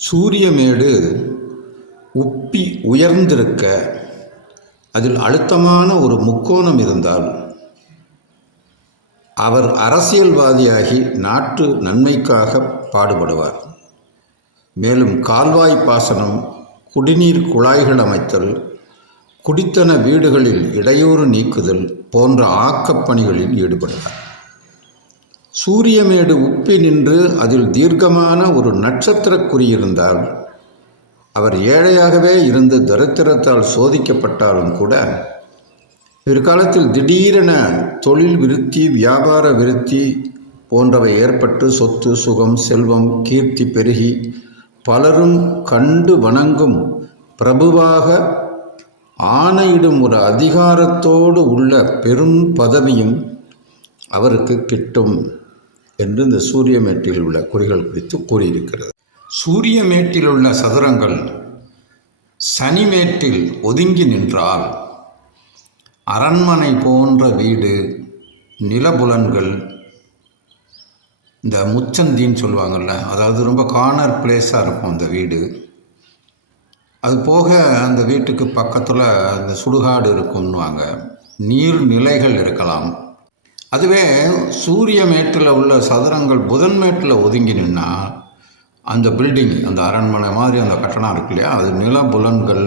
சூரியமேடு உப்பி உயர்ந்திருக்க அதில் அழுத்தமான ஒரு முக்கோணம் இருந்தால் அவர் அரசியல்வாதியாகி நாட்டு நன்மைக்காக பாடுபடுவார். மேலும் கால்வாய் பாசனம், குடிநீர் குழாய்கள் அமைத்தல், குடித்தன வீடுகளில் இடையூறு நீக்குதல் போன்ற ஆக்கப்பணிகளில் ஈடுபடுவார். சூரியமேடு உப்பி நின்று அதில் தீர்க்கமான ஒரு நட்சத்திர குறி இருந்தால் அவர் ஏழையாகவே இருந்து தரித்திரத்தால் சோதிக்கப்பட்டாலும் கூட பிற்காலத்தில் திடீரென தொழில் விருத்தி, வியாபார விருத்தி போன்றவை ஏற்பட்டு சொத்து, சுகம், செல்வம், கீர்த்தி பெருகி பலரும் கண்டு வணங்கும் பிரபுவாக ஆணையிடும் ஒரு அதிகாரத்தோடு உள்ள பெரும் பதவியும் அவருக்கு கிட்டும் என்று இந்த சூரியமேட்டில் உள்ள குறிகள் குறித்து கூறியிருக்கிறது. சூரியமேட்டில் உள்ள சதுரங்கள் சனிமேட்டில் ஒதுங்கி நின்றால் அரண்மனை போன்ற வீடு, நிலபுலன்கள், இந்த முச்சந்தின்னு சொல்லுவாங்கள்ல, அதாவது ரொம்ப கார்னர் பிளேஸாக இருக்கும் அந்த வீடு. அது போக அந்த வீட்டுக்கு பக்கத்தில் அந்த சுடுகாடு இருக்கும்னுவாங்க, நீர்நிலைகள் இருக்கலாம். அதுவே சூரியமேட்டில் உள்ள சதுரங்கள் புதன்மேட்டில் ஒதுங்கி நின்னால் அந்த பில்டிங், அந்த அரண்மனை மாதிரி அந்த கட்டணம் இருக்கு இல்லையா, அது நிலபுலன்கள்,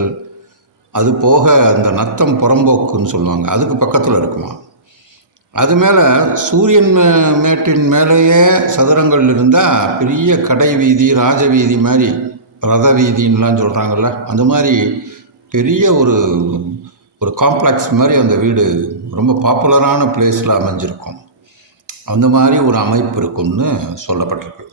அது போக அந்த நத்தம் புறம்போக்குன்னு சொல்லுவாங்க, அதுக்கு பக்கத்தில் இருக்குமா. அது மேலே சூரியன் மேட்டின் மேலேயே சதுரங்கள் இருந்தால் பெரிய கடை வீதி, ராஜ வீதி மாதிரி, ரத வீதின்லாம் சொல்கிறாங்கல்ல, அந்த மாதிரி பெரிய ஒரு காம்ப்ளெக்ஸ் மாதிரி அந்த வீடு ரொம்ப பாப்புலரான பிளேஸில் அமைஞ்சிருக்கும். அந்த மாதிரி ஒரு அமைப்பு இருக்கும்னு சொல்லப்பட்டிருக்கு.